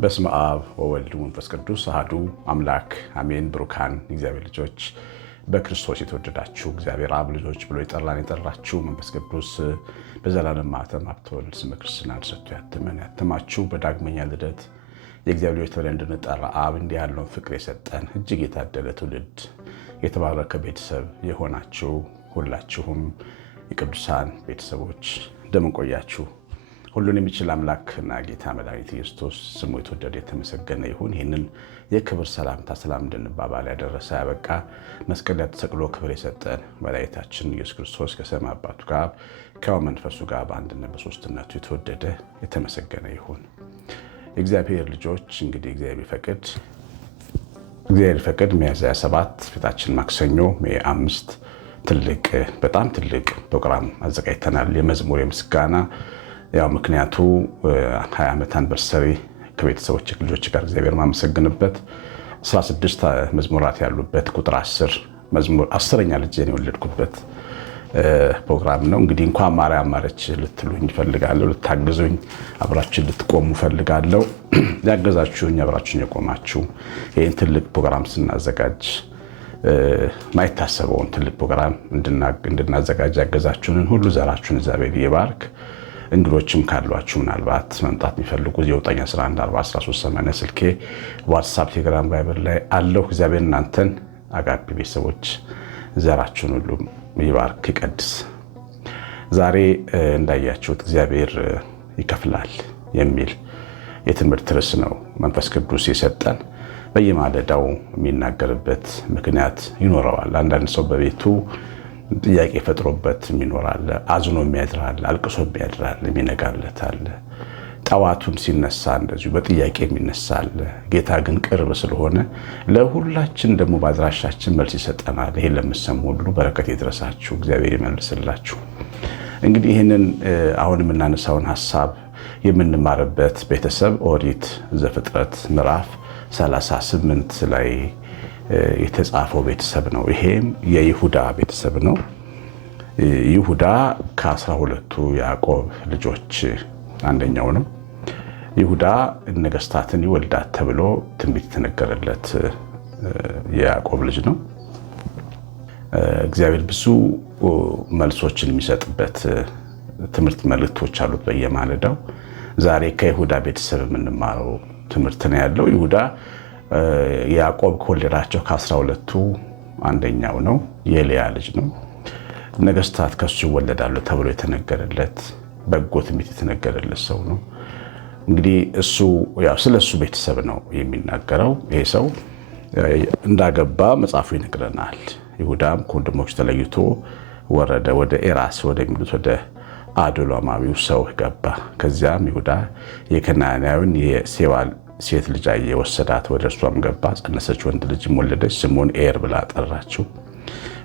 በስመ አብ ወወልድ ወመንፈስ ቅዱስ አሐዱ አምላክ አሜን። ብሩካን እግዚአብሔር ልጆች በክርስቶስ የተወደዳችሁ እግዚአብሔር አብ ልጆች ብሎ የጠራችሁ መንፈስ ቅዱስ በዘላለም ማኅተም ሀብተወልድ ስመ ክርስትና ሰጥቶ ያተማችሁ በዳግመኛ ልደት የእግዚአብሔር ልጆች ተብለን እንድንጠራ አብ እንዲህ ያለውን ፍቅር የሰጠን እጅግ የታደለ ትውልድ የተባረከ ቤተሰብ የሆናችሁ ሁላችሁም የቅዱሳን ቤተሰቦች እንደምን ቆያችሁ? ሁሉን የሚችል አምላክና ጌታ መድኃኒት ኢየሱስ ስሙ የተወደደ የተመሰገነ ይሁን። ይህንን የክብር ሰላምታ ሰላም እንድንባባል ያደረሰ ያበቃ መስቀል ላይ ተሰቅሎ ክብር የሰጠን መድኃኒታችን ኢየሱስ ክርስቶስ ከሰማይ አባቱ ጋር ከመንፈሱ ጋር በአንድነት በሦስትነቱ የተወደደ የተመሰገነ ይሁን። የእግዚአብሔር ልጆች እንግዲህ እግዚአብሔር ፈቅድ ሚያዝያ 7 ፊታችን ማክሰኞ ሜይ 5 በጣም ትልቅ ፕሮግራም አዘጋጅተናል። የመዝሙር የምስጋና ምክንያቱ 20 ዓመት አንቨርሰሪ ከቤተሰቦች ልጆች ጋር እግዚአብሔር ማመሰግንበት 16 መዝሙራት ያሉበት ቁጥር 10 መዝሙር 10ኛ ልጄን የወለድኩበት ፕሮግራም ነው። እንግዲህ እንኳን ማርያም ማረች ልትሉኝ እፈልጋለሁ። ልታግዙኝ አብራችን ልትቆሙ እፈልጋለሁ። ያገዛችሁኝ አብራችሁኝ የቆማችሁ ይህን ትልቅ ፕሮግራም ስናዘጋጅ ማይታሰበውን ትልቅ ፕሮግራም እንድናዘጋጅ ያገዛችሁንን ሁሉ ዘራችሁን እግዚአብሔር ይባርክ። እንግዶችም ካሏችሁ ምናልባት መምጣት የሚፈልጉ 9114138 ስልኬ ዋትስአፕ፣ ቴሌግራም፣ ቫይበር ላይ አለው። እግዚአብሔር እናንተን አጋቢ ቤተሰቦች ዘራችሁን ሁሉ ይባርክ ይቀድስ። ዛሬ እንዳያችሁት እግዚአብሔር ይከፍላል የሚል የትምህርት ርዕስ ነው መንፈስ ቅዱስ የሰጠን። በየማለዳው የሚናገርበት ምክንያት ይኖረዋል። አንዳንድ ሰው በቤቱ ጥያቄ ፈጥሮበት ይኖራል። አዝኖ የሚያድራል፣ አልቅሶ የሚያድራል፣ የሚነጋለታል። ጠዋቱን ሲነሳ እንደዚሁ በጥያቄ የሚነሳል። ጌታ ግን ቅርብ ስለሆነ ለሁላችን ደግሞ በአድራሻችን መልስ ይሰጠናል። ይሄን ለምትሰሙ ሁሉ በረከት ይድረሳችሁ፣ እግዚአብሔር ይመልስላችሁ። እንግዲህ ይህንን አሁን የምናነሳውን ሀሳብ የምንማርበት ቤተሰብ ኦሪት ዘፍጥረት ምዕራፍ 38 ላይ የተጻፈው ቤተሰብ ነው። ይሄም የይሁዳ ቤተሰብ ነው። ይሁዳ ከ12ቱ ያዕቆብ ልጆች አንደኛው ነው። ይሁዳ ነገስታትን ይወልዳል ተብሎ ትንቢት የተነገረለት የያዕቆብ ልጅ ነው። እግዚአብሔር ብዙ መልሶችን የሚሰጥበት ትምህርት መልእክቶች አሉት በየማለዳው። ዛሬ ከይሁዳ ቤተሰብ የምንማረው ትምህርት ነው ያለው። ይሁዳ ያዕቆብ ከወለዳቸው ከ12ቱ አንደኛው ነው። የልያ ልጅ ነው። ነገስታት ከሱ ይወለዳሉ ተብሎ የተነገረለት በጎ ትንቢት የተነገረለት ሰው ነው። እንግዲህ ስለ እሱ ቤተሰብ ነው የሚናገረው። ይሄ ሰው እንዳገባ መጽሐፉ ይነግረናል። ይሁዳም ከወንድሞች ተለይቶ ወረደ፣ ወደ ኤራስ ወደሚሉት ወደ አዶላማዊው ሰው ገባ። ከዚያም ይሁዳ የከናናዊውን የሴዋል ሴት ልጅ አየ፣ ወሰዳት፣ ወደ እርሷም ገባ፣ ጸነሰች፣ ወንድ ልጅም ወለደች፣ ስሙን ኤር ብላ ጠራችው።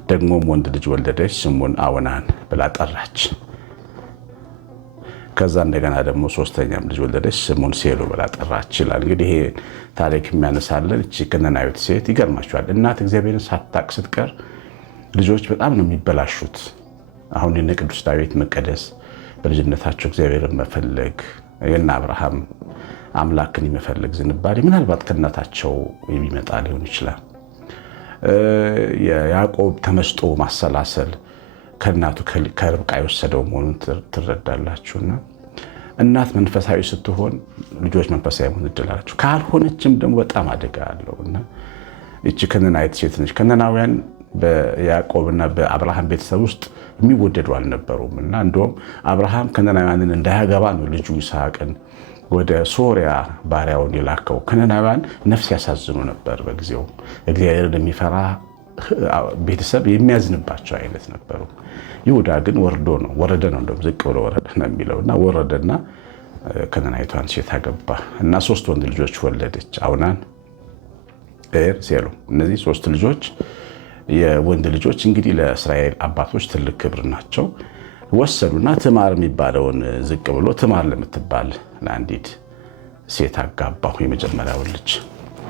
ደግሞም ወንድ ልጅ ወለደች፣ ስሙን አውናን ብላ ጠራች። ከዛ እንደገና ደግሞ ሶስተኛም ልጅ ወለደች፣ ስሙን ሴሎ ብላ ጠራች ይላል። እንግዲህ ይሄ ታሪክ የሚያነሳለን እቺ ከነናዊት ሴት ይገርማችኋል። እናት እግዚአብሔርን ሳታቅ ስትቀር ልጆች በጣም ነው የሚበላሹት። አሁን የነ ቅዱስ ዳዊት መቀደስ በልጅነታቸው እግዚአብሔርን መፈለግ የነ አብርሃም አምላክን የመፈለግ ዝንባሌ ምናልባት ከእናታቸው የሚመጣ ሊሆን ይችላል። የያዕቆብ ተመስጦ ማሰላሰል ከእናቱ ከርብቃ የወሰደው መሆኑን ትረዳላችሁና እናት መንፈሳዊ ስትሆን ልጆች መንፈሳዊ መሆን እድል አላቸው። ካልሆነችም ደግሞ በጣም አደጋ አለው እና እቺ ከነናዊት ሴት ነች። ከነናውያን በያዕቆብና በአብርሃም ቤተሰብ ውስጥ የሚወደዱ አልነበሩም እና እንደውም አብርሃም ከነናውያንን እንዳያገባ ነው ልጁ ይስሐቅን ወደ ሶሪያ ባሪያውን የላከው። ከነናውያን ነፍስ ያሳዝኑ ነበር። በጊዜው እግዚአብሔርን የሚፈራ ቤተሰብ የሚያዝንባቸው አይነት ነበሩ። ይሁዳ ግን ወረደ ነው እንደውም ዝቅ ብሎ ወረደ ነው የሚለውና ወረደና ከነናዊቷን ሴት አገባ እና 3 ወንድ ልጆች ወለደች፣ አውናን፣ ኤር፣ ሴሎ። እነዚህ 3 ልጆች የወንድ ልጆች እንግዲህ ለእስራኤል አባቶች ትልቅ ክብር ናቸው። ወሰዱና ትማር የሚባለውን ዝቅ ብሎ ትማር ለምትባል ለአንዲት ሴት አጋባሁ የመጀመሪያውን ልጅ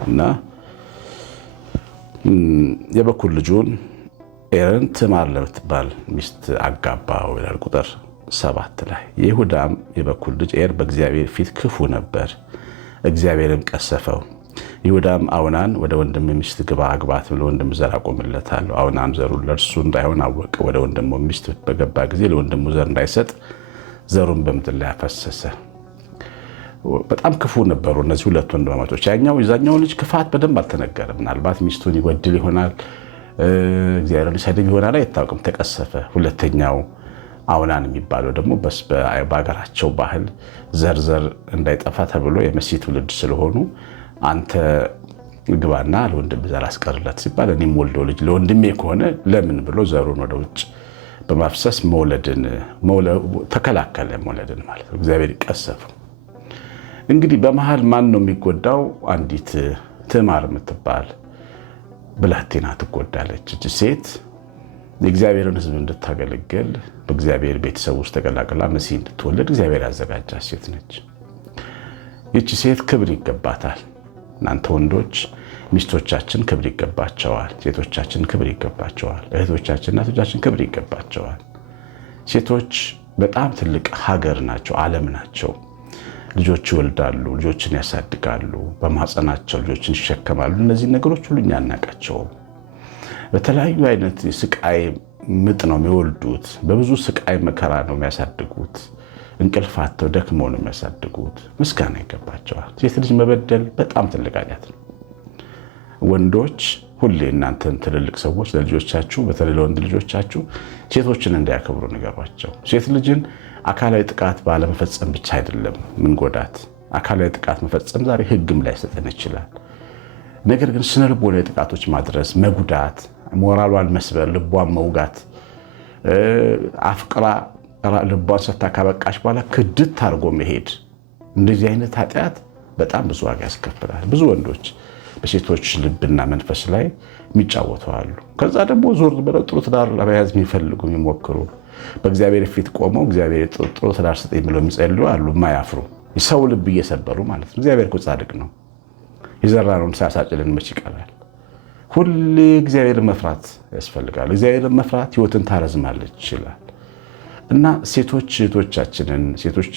እና የበኩር ልጁን ኤርን ትዕማር ለምትባል ሚስት አጋባው ይላል ቁጥር 7 ላይ። የይሁዳም የበኩር ልጅ ኤር በእግዚአብሔር ፊት ክፉ ነበር፣ እግዚአብሔርም ቀሰፈው። ይሁዳም አውናን ወደ ወንድም ሚስት ግባ አግባት ብሎ ወንድም ዘር አቆምለታለሁ። አውናም ዘሩን ለእርሱ እንዳይሆን አወቀ። ወደ ወንድሙ ሚስት በገባ ጊዜ ለወንድሙ ዘር እንዳይሰጥ ዘሩን በምድር ላይ አፈሰሰ። በጣም ክፉ ነበሩ እነዚህ ሁለት ወንድማማቾች። የዛኛው ልጅ ክፋት በደንብ አልተነገረም። ምናልባት ሚስቱን ይወድል ይሆናል፣ እግዚአብሔርን ይሰድብ ይሆናል፣ አይታወቅም። ተቀሰፈ። ሁለተኛው አውናን የሚባለው ደግሞ በሀገራቸው ባህል ዘርዘር እንዳይጠፋ ተብሎ የመሲህ ትውልድ ስለሆኑ አንተ ግባና ለወንድም ዘር አስቀርለት ሲባል እኔም ወልደው ልጅ ለወንድሜ ከሆነ ለምን ብሎ ዘሩን ወደ ውጭ በማፍሰስ ተከላከለ። መውለድን ማለት ነው። እግዚአብሔር ይቀሰፈው። እንግዲህ በመሃል ማን ነው የሚጎዳው? አንዲት ትዕማር የምትባል ብላቴና ትጎዳለች። እች ሴት የእግዚአብሔርን ሕዝብ እንድታገለግል በእግዚአብሔር ቤተሰብ ውስጥ ተቀላቅላ መሲህ እንድትወለድ እግዚአብሔር ያዘጋጃት ሴት ነች። ይቺ ሴት ክብር ይገባታል። እናንተ ወንዶች ሚስቶቻችን ክብር ይገባቸዋል። ሴቶቻችን ክብር ይገባቸዋል። እህቶቻችን፣ እናቶቻችን ክብር ይገባቸዋል። ሴቶች በጣም ትልቅ ሀገር ናቸው፣ ዓለም ናቸው። ልጆች ይወልዳሉ፣ ልጆችን ያሳድጋሉ፣ በማህፀናቸው ልጆችን ይሸከማሉ። እነዚህ ነገሮች ሁሉ እኛ አናውቃቸውም። በተለያዩ አይነት ስቃይ ምጥ ነው የሚወልዱት። በብዙ ስቃይ መከራ ነው የሚያሳድጉት። እንቅልፋቸው ደክመው ነው የሚያሳድጉት። ምስጋና ይገባቸዋል። ሴት ልጅ መበደል በጣም ትልቅ ኃጢአት ነው። ወንዶች ሁሌ እናንተን ትልልቅ ሰዎች ለልጆቻችሁ፣ በተለይ ለወንድ ልጆቻችሁ ሴቶችን እንዲያከብሩ ንገሯቸው። ሴት ልጅን አካላዊ ጥቃት ባለመፈጸም ብቻ አይደለም ምን ጎዳት። አካላዊ ጥቃት መፈጸም ዛሬ ሕግም ላይሰጠን ይችላል። ነገር ግን ስነ ልቦናዊ ጥቃቶች ማድረስ፣ መጉዳት፣ ሞራሏን መስበር፣ ልቧን መውጋት፣ አፍቅራ ልቧን ሰታ ካበቃሽ በኋላ ክድት አድርጎ መሄድ፣ እንደዚህ አይነት ኃጢአት በጣም ብዙ ዋጋ ያስከፍላል። ብዙ ወንዶች በሴቶች ልብና መንፈስ ላይ የሚጫወቱ አሉ። ከዛ ደግሞ ዞር ብለው ጥሩ ትዳር ለመያዝ የሚፈልጉ የሚሞክሩ፣ በእግዚአብሔር ፊት ቆመው እግዚአብሔር ጥሩ ትዳር ስጠኝ ብለው የሚጸልዩ አሉ። የማያፍሩ ሰው ልብ እየሰበሩ ማለት ነው። እግዚአብሔር እኮ ጻድቅ ነው። የዘራነውን ሳያሳጭልን መች ይቀራል? ሁሌ እግዚአብሔርን መፍራት ያስፈልጋል። እግዚአብሔርን መፍራት ሕይወትን ታረዝማለች ይችላል። እና ሴቶች እህቶቻችንን፣ ሴቶች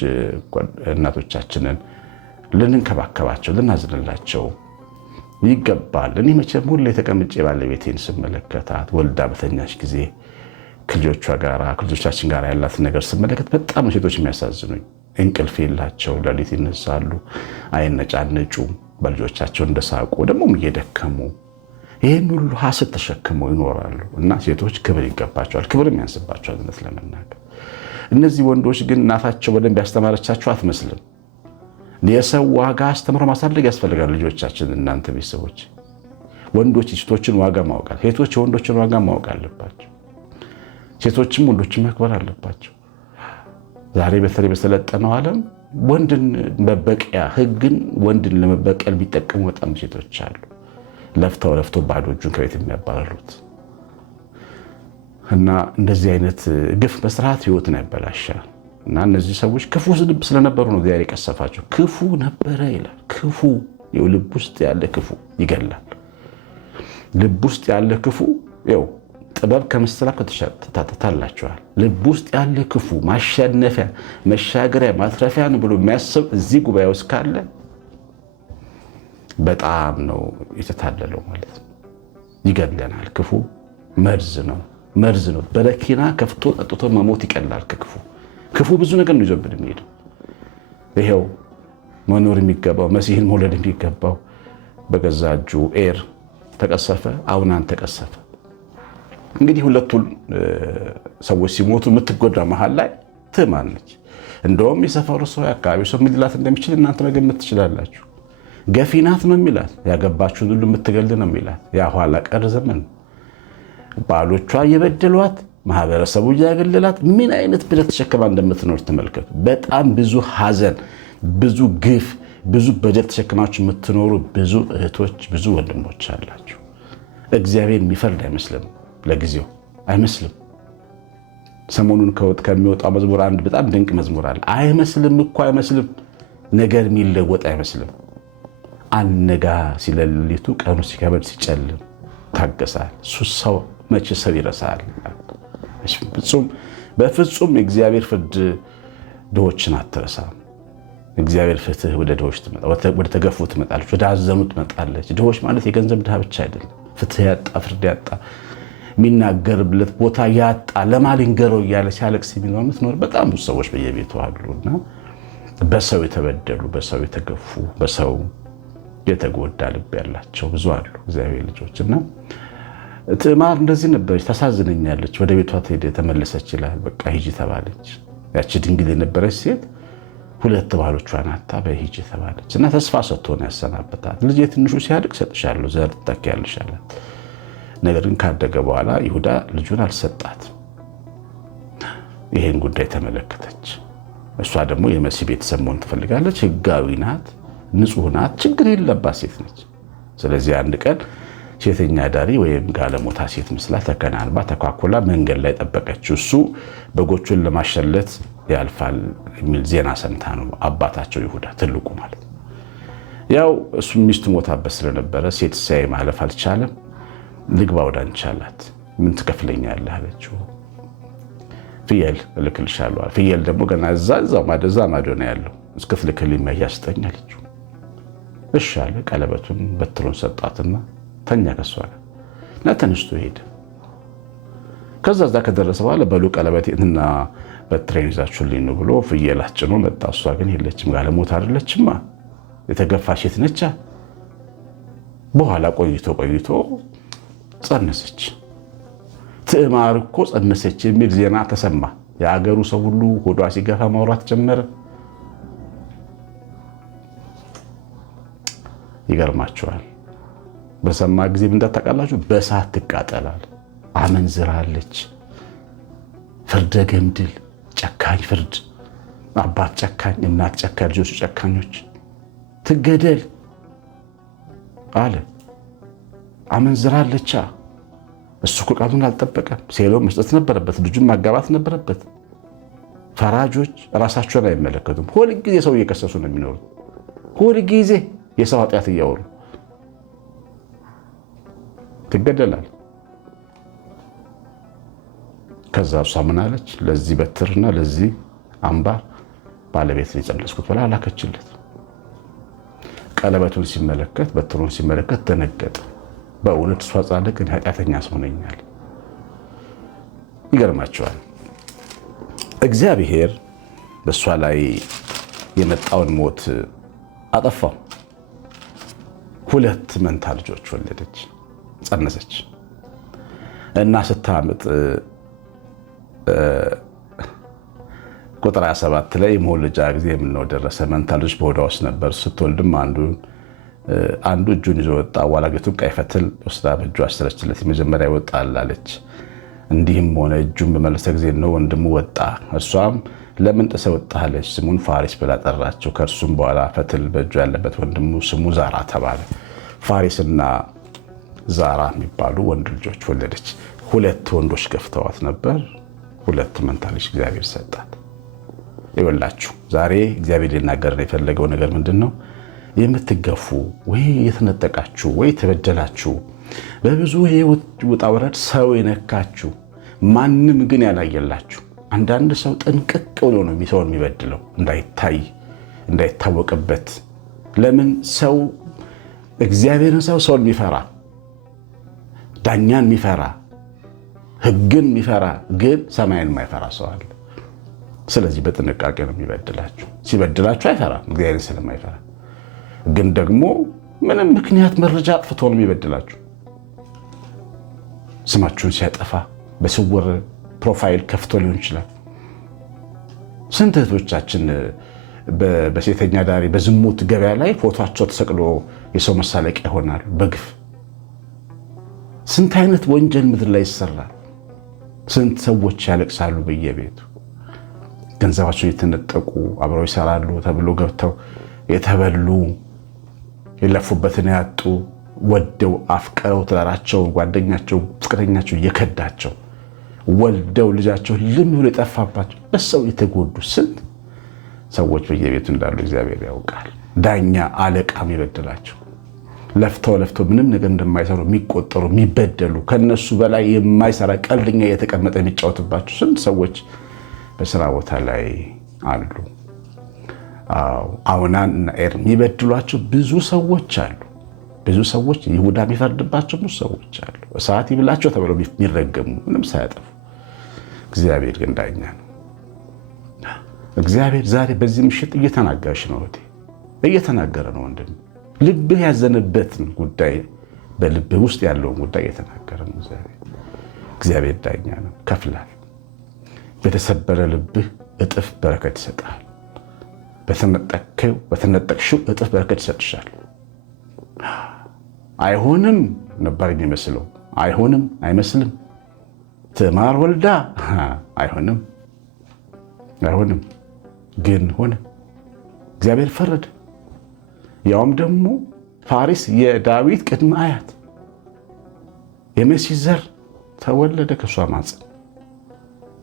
እናቶቻችንን ልንንከባከባቸው፣ ልናዝንላቸው ይገባል። እኔ መቼም ሁሌ ተቀምጬ ባለቤቴን ስመለከታት ወልዳ በተኛች ጊዜ ከልጆቻችን ጋር ያላትን ነገር ስመለከት በጣም ሴቶች የሚያሳዝኑኝ። እንቅልፍ የላቸው፣ ሌሊት ይነሳሉ፣ አይነጫነጩም፣ በልጆቻቸው እንደሳቁ ደግሞም እየደከሙ ይህን ሁሉ ሐሰት ተሸክመው ይኖራሉ። እና ሴቶች ክብር ይገባቸዋል፣ ክብርም ያንስባቸዋል እውነት ለመናገር። እነዚህ ወንዶች ግን እናታቸው በደንብ ያስተማረቻቸው አትመስልም። የሰው ዋጋ አስተምሮ ማሳደግ ያስፈልጋል። ልጆቻችን፣ እናንተ ቤተሰቦች ወንዶች የሴቶችን ዋጋ ማወቃል፣ ሴቶች የወንዶችን ዋጋ ማወቅ አለባቸው። ሴቶችም ወንዶችን ማክበር አለባቸው። ዛሬ በተለይ በሰለጠነው ዓለም ወንድን መበቂያ ሕግን ወንድን ለመበቀል ቢጠቀሙ በጣም ሴቶች አሉ። ለፍተው ባዶ እጁን ከቤት የሚያባረሩት እና እንደዚህ አይነት ግፍ መስራት ሕይወትን ያበላሻል። እና እነዚህ ሰዎች ክፉ ልብ ስለነበሩ ነው እግዚአብሔር የቀሰፋቸው። ክፉ ነበረ ይላል። ክፉ ልብ ውስጥ ያለ ክፉ ይገላል። ልብ ውስጥ ያለ ክፉ ጥበብ ከመሰላፍ ታላቸዋል። ልብ ውስጥ ያለ ክፉ ማሸነፊያ፣ መሻገሪያ፣ ማትረፊያ ነው ብሎ የሚያስብ እዚህ ጉባኤ ውስጥ ካለ በጣም ነው የተታለለው ማለት ነው። ይገድለናል። ክፉ መርዝ ነው። በረኪና ከፍቶ ጠጥቶ መሞት ይቀላል ከክፉ። ክፉ ብዙ ነገር ነው ይዞብን የሚሄደው። ይሄው መኖር የሚገባው መሲህን መውለድ የሚገባው በገዛ እጁ ኤር ተቀሰፈ፣ አውናን ተቀሰፈ። እንግዲህ ሁለቱን ሰዎች ሲሞቱ የምትጎዳ መሀል ላይ ትዕማር ነች። እንደውም የሰፈሩ ሰው የአካባቢው ሰው ምን ሊላት እንደሚችል እናንተ መገመት ትችላላችሁ። ገፊ ናት ነው የሚላት። ያገባችሁን ሁሉ የምትገል ነው የሚላት። ያ ኋላ ቀር ዘመን ባሎቿ እየበደሏት፣ ማህበረሰቡ እያገለላት ምን አይነት ብረት ተሸክማ እንደምትኖር ተመልከቱ። በጣም ብዙ ሐዘን፣ ብዙ ግፍ፣ ብዙ በደል ተሸክማችሁ የምትኖሩ ብዙ እህቶች፣ ብዙ ወንድሞች አላችሁ። እግዚአብሔር የሚፈርድ አይመስልም። ለጊዜው አይመስልም። ሰሞኑን ከሚወጣው መዝሙር አንድ በጣም ድንቅ መዝሙር አለ። አይመስልም እኮ አይመስልም። ነገር የሚለወጥ አይመስልም። አነጋ ሲለሊቱ ቀኑ ሲከበድ ሲጨልም ታገሳል። እሱ ሰው መቼ ሰው ይረሳል? በፍጹም የእግዚአብሔር ፍርድ ድሆችን አትረሳም። እግዚአብሔር ፍትህ ወደ ድሆች ወደ ተገፉ ትመጣለች፣ ወደ አዘኑ ትመጣለች። ድሆች ማለት የገንዘብ ድሃ ብቻ አይደለም። ፍትህ ያጣ፣ ፍርድ ያጣ፣ የሚናገርበት ቦታ ያጣ፣ ለማልንገረው እያለ ሲያለቅስ የምትኖር በጣም ብዙ ሰዎች በየቤቱ አሉና በሰው የተበደሉ፣ በሰው የተገፉ፣ በሰው የተጎዳ ልብ ያላቸው ብዙ አሉ እግዚአብሔር ልጆች። እና ትዕማር እንደዚህ ነበረች። ታሳዝነኛለች። ወደ ቤቷ ተመለሰች ይላል። በቃ ሂጂ ተባለች። ያቺ ድንግል የነበረች ሴት 2 ባሎቿን አጣ፣ በሂጂ ተባለች። እና ተስፋ ሰጥቶ ነው ያሰናበታት። ልጄ ትንሹ ሲያድግ ሰጥሻለሁ፣ ዘር ትተኪያለሽ አላት። ነገር ግን ካደገ በኋላ ይሁዳ ልጁን አልሰጣት። ይሄን ጉዳይ ተመለከተች። እሷ ደግሞ የመሲህ ቤተሰብ መሆን ትፈልጋለች። ሕጋዊ ናት፣ ንጹሕ ናት፣ ችግር የለባት ሴት ነች። ስለዚህ አንድ ቀን ሴተኛ ዳሪ ወይም ጋለሞታ ሴት ምስላ ተከናንባ ተኳኩላ መንገድ ላይ ጠበቀችው። እሱ በጎቹን ለማሸለት ያልፋል የሚል ዜና ሰምታ ነው አባታቸው ይሁዳ ትልቁ ማለት ነው። ያው እሱ ሚስቱ ሞታበት ስለነበረ ሴት ሳይ ማለፍ አልቻለም። ልግባ ወደ አንቺ አላት። ምን ትከፍለኛለህ አለችው። ፍየል እልክልሻለሁ። ፍየል ደግሞ ገና እዛው ማዶ ነው ያለው፣ እስክትልክልኝ መያ ስጠኝ አለችው። እሺ አለ። ቀለበቱን በትሩን ሰጣትና ተኛ ከሷ ጋር እና ተነስቶ ሄደ። ከዛ እዛ ከደረሰ በኋላ በሉ ቀለበቴንና በትሬን ይዛችሁልኝ ነው ብሎ ፍየል አስጭኖ መጣ። እሷ ግን የለችም፣ ጋለሞታ አይደለችማ፣ የተገፋ ሴት ነቻ። በኋላ ቆይቶ ጸነሰች። ትዕማር እኮ ጸነሰች የሚል ዜና ተሰማ። የአገሩ ሰው ሁሉ ሆዷ ሲገፋ ማውራት ጀመረ። ይገርማቸዋል። በሰማ ጊዜ ምን ታውቃላችሁ? በእሳት ትቃጠላል። አመንዝራለች። ፍርደ ገምድል፣ ጨካኝ ፍርድ፣ አባት ጨካኝ፣ እናት ጨካኝ፣ ልጆቹ ጨካኞች፣ ትገደል አለ። አመንዝራለቻ። እሱ እኮ ቃሉን አልጠበቀም። ሴሎ መስጠት ነበረበት፣ ልጁን ማጋባት ነበረበት። ፈራጆች ራሳቸውን አይመለከቱም። ሁልጊዜ ሰው እየከሰሱ ነው የሚኖሩት። ሁልጊዜ የሰው ኃጢአት እያወሩ ትገደላል። ከዛ እሷ ምን አለች? ለዚህ በትርና ለዚህ አምባር ባለቤት የጸለስኩት ብላ አላከችለት። ቀለበቱን ሲመለከት፣ በትሩን ሲመለከት ደነገጠ። በእውነት እሷ ጻድቅ፣ እኔ ኃጢአተኛ ሰው ነኝ አለ። ይገርማቸዋል። እግዚአብሔር በእሷ ላይ የመጣውን ሞት አጠፋው። 2 መንታ ልጆች ወለደች፣ ጸነሰች እና ስታምጥ ቁጥር 27 ላይ የመውለጃ ጊዜ የምነው ደረሰ። መንታ ልጆች በሆዷ ውስጥ ነበር። ስትወልድም አንዱ እጁን ይዞ ወጣ። አዋላጊቱም ቀይ ፈትል ወስዳ በእጁ አሰረችለት። የመጀመሪያ ይወጣል አለች። እንዲህም ሆነ፣ እጁን በመለሰ ጊዜ ነው ወንድሙ ወጣ። እርሷም ለምን ጥሰህ ወጣህ አለች። ስሙን ፋሪስ ብላ ጠራቸው። ከእርሱም በኋላ ፈትል በእጁ ያለበት ወንድሙ ስሙ ዛራ ተባለ። ፋሪስና ዛራ የሚባሉ ወንድ ልጆች ወለደች። 2 ወንዶች ገፍተዋት ነበር። 2 መንታ ልጅ እግዚአብሔር ሰጣት። ይወላችሁ ዛሬ እግዚአብሔር ሊናገረን የፈለገው ነገር ምንድን ነው? የምትገፉ ወይ የተነጠቃችሁ ወይ ተበደላችሁ፣ በብዙ ሕይወት ውጣ ውረድ ሰው የነካችሁ ማንም ግን ያላየላችሁ። አንዳንድ ሰው ጥንቅቅ ብሎ ነው ሰውን የሚበድለው እንዳይታወቅበት። ለምን ሰው እግዚአብሔርን ሰውን የሚፈራ ዳኛን የሚፈራ ሕግን የሚፈራ ግን ሰማይን የማይፈራ ሰው አለ። ስለዚህ በጥንቃቄ ነው የሚበድላችሁ። ሲበድላችሁ አይፈራም እግዚአብሔርን ስለማይፈራ፣ ግን ደግሞ ምንም ምክንያት መረጃ አጥፍቶ ነው የሚበድላችሁ። ስማችሁን ሲያጠፋ በስውር ፕሮፋይል ከፍቶ ሊሆን ይችላል። ስንት እህቶቻችን በሴተኛ ዳሪ በዝሙት ገበያ ላይ ፎቶቸው ተሰቅሎ የሰው መሳለቂያ ይሆናሉ በግፍ። ስንት አይነት ወንጀል ምድር ላይ ይሰራል። ስንት ሰዎች ያለቅሳሉ በየቤቱ ገንዘባቸውን የተነጠቁ አብረው ይሰራሉ ተብሎ ገብተው የተበሉ የለፉበትን ያጡ ወደው አፍቀረው ትዳራቸው ጓደኛቸው ፍቅረኛቸው እየከዳቸው ወልደው ልጃቸው ልም ብሎ የጠፋባቸው በሰው የተጎዱ ስንት ሰዎች በየቤቱ እንዳሉ እግዚአብሔር ያውቃል። ዳኛ አለቃም ይበድላቸው ለፍተው ምንም ነገር እንደማይሰሩ የሚቆጠሩ የሚበደሉ ከነሱ በላይ የማይሰራ ቀልድኛ እየተቀመጠ የሚጫወትባቸው ስንት ሰዎች በስራ ቦታ ላይ አሉ። አውናን እና ኤር የሚበድሏቸው ብዙ ሰዎች አሉ። ብዙ ሰዎች ይሁዳ የሚፈርድባቸው ብዙ ሰዎች አሉ። እሳት ይብላቸው ተብለው የሚረገሙ ምንም ሳያጠፉ። እግዚአብሔር ግን ዳኛ ነው። እግዚአብሔር ዛሬ በዚህ ምሽት እየተናገረሽ ነው እህቴ፣ እየተናገረ ነው ወንድም። ልብህ ያዘነበትን ጉዳይ በልብህ ውስጥ ያለውን ጉዳይ እየተናገረ ነው እግዚአብሔር ዳኛ ነው፣ ከፍላል። በተሰበረ ልብህ እጥፍ በረከት ይሰጣል። በተነጠቅሽው እጥፍ በረከት ይሰጥሻል። አይሆንም ነበር የሚመስለው፣ አይሆንም አይመስልም። ትዕማር ወልዳ አይሆንም ግን ሆነ። እግዚአብሔር ፈረደ። ያውም ደግሞ ፋሪስ የዳዊት ቅድመ አያት የመሲ ዘር ተወለደ ከሷ ማፀን።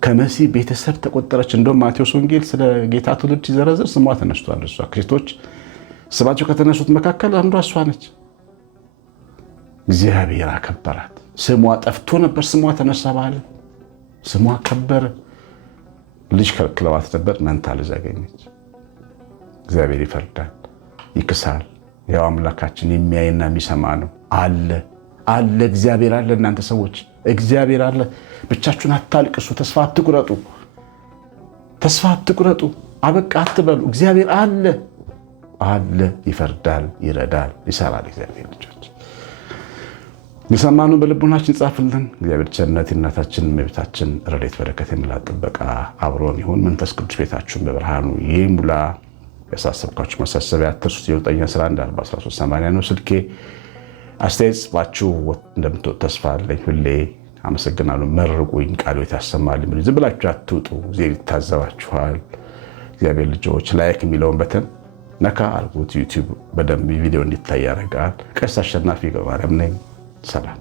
ከመሲ ቤተሰብ ተቆጠረች። እንደውም ማቴዎስ ወንጌል ስለ ጌታ ትውልድ ሲዘረዝር ስሟ ተነስቷል። እሷ ከሴቶች ስማቸው ከተነሱት መካከል አንዷ እሷ ነች። እግዚአብሔር አከበራት። ስሟ ጠፍቶ ነበር፣ ስሟ ተነሳ ባለ ስሟ ከበረ። ልጅ ከልክለዋት ነበር፣ መንታ ልጅ አገኘች። እግዚአብሔር ይፈርዳል፣ ይክሳል። ያው አምላካችን የሚያይና የሚሰማ ነው። አለ እግዚአብሔር አለ። እናንተ ሰዎች እግዚአብሔር አለ። ብቻችሁን አታልቅሱ። ተስፋ አትቁረጡ። አበቃ አትበሉ። እግዚአብሔር አለ። ይፈርዳል፣ ይረዳል፣ ይሰራል። እግዚአብሔር ልጆች የሰማነውን በልቡናችን ጻፍልን። እግዚአብሔር ቸርነት የእናታችን እመቤታችን ረድኤት በረከት የምላት ጥበቃ አብሮን ይሁን። መንፈስ ቅዱስ ቤታችሁን በብርሃኑ ይሙላ። ያሳሰብኳችሁ ማሳሰቢያ አትርሱ። 9114138 ነው ስልኬ። አስተያየት ጽፋችሁ እንደምትወጡ ተስፋ አለኝ። ሁሌ አመሰግናለሁ። መርቁኝ፣ ቃል ያሰማልኝ። ዝም ብላችሁ አትውጡ። እግዚአብሔር ይታዘባችኋል። እግዚአብሔር ልጆች ላይክ የሚለውን በተን ነካ አድርጉት። ዩቲዩብ በደንብ ቪዲዮ እንዲታይ ያደርጋል። ቀሲስ አሸናፊ ገብረማርያም ነኝ። ሰላም